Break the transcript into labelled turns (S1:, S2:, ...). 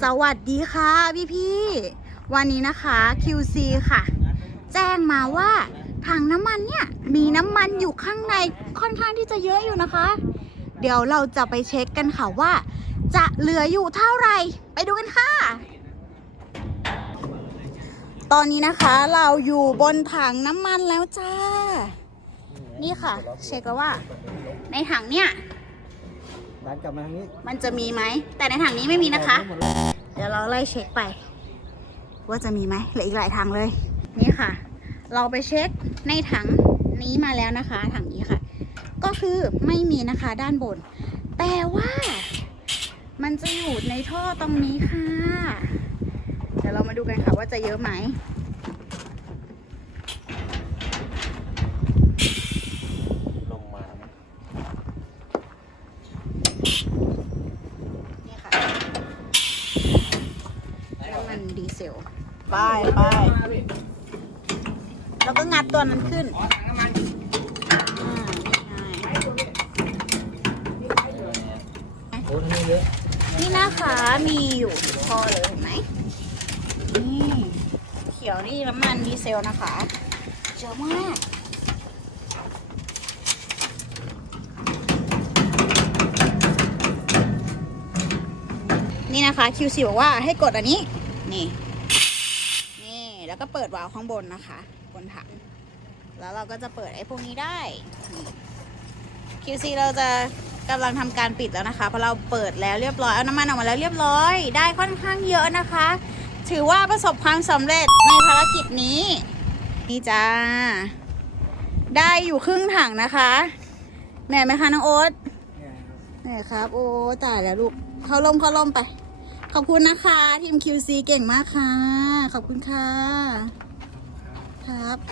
S1: สวัสดีค่ะพี่พี่วันนี้นะคะ QC ค่ะ แจ้งมาว่าถังน้ำมันเนี่ยมีน้ำมันอยู่ข้างในค่อนข้างที่จะเยอะอยู่นะคะ เดี๋ยวเราจะไปเช็คกันค่ะว่า จะเหลืออยู่เท่าไหร่ ไปดูกันค่ะ ตอนนี้นะคะเราอยู่บนถังน้ำมันแล้วจ้า นี่ค่ะ เช็คแล้วว่า ในถังเนี่ย
S2: ดันกลับมาทางนี้
S1: มันจะมีไหม แต่ในถังนี้ไม่มีนะคะ เดี๋ยวเราไล่เช็คไป ว่าจะมีไหมเหลืออีกหลายถังเลย นี่ค่ะ เราไปเช็คในถังนี้มาแล้วนะคะ ถังนี้ค่ะ ก็คือไม่มีนะคะด้านบน แต่ว่ามันจะอยู่ในท่อตรงนี้ค่ะ เดี๋ยวเรามาดูกันค่ะว่าจะเยอะไหม
S2: ลงมาไหม
S1: นี่ค่ะน้ำมันดีเซล
S2: ไปไป
S1: แล้วก็งัดตัวนั้นขึ้น
S2: อ๋อถังน้ำมัน
S1: อ่านี่ไง
S2: โอ้นี่เยอะ
S1: นี่นะคะมีอยู่พอเลยเห็นไหมนี่เขียวนี่น้ำมันดีเซลนะคะเยอะมากนี่นะคะ QC บอกว่าให้กดอันนี้ นี่นี่ แล้วก็เปิดวาล์วข้างบนนะคะ บนถัง แล้วเราก็จะเปิดไอ้พวกนี้ได้นี่ QC เราจะกำลังทำการปิดแล้วนะคะเพราะเราเปิดแล้วเรียบร้อยเอาน้ำมันออกมาแล้วเรียบร้อย ได้ค่อนข้างเยอะนะคะ ถือว่าประสบความสำเร็จในภารกิจนี้ นี่จ้า ได้อยู่ครึ่งถังนะคะเหนื่อยไหมคะน้องโอ๊ตเหนื่อยครับโอ้ตายแล้วลูกเข้าลมเข้าลมไป ขอบคุณนะคะ ทีม QC เก่งมากค่ะ ขอบคุณค่ะ ครับ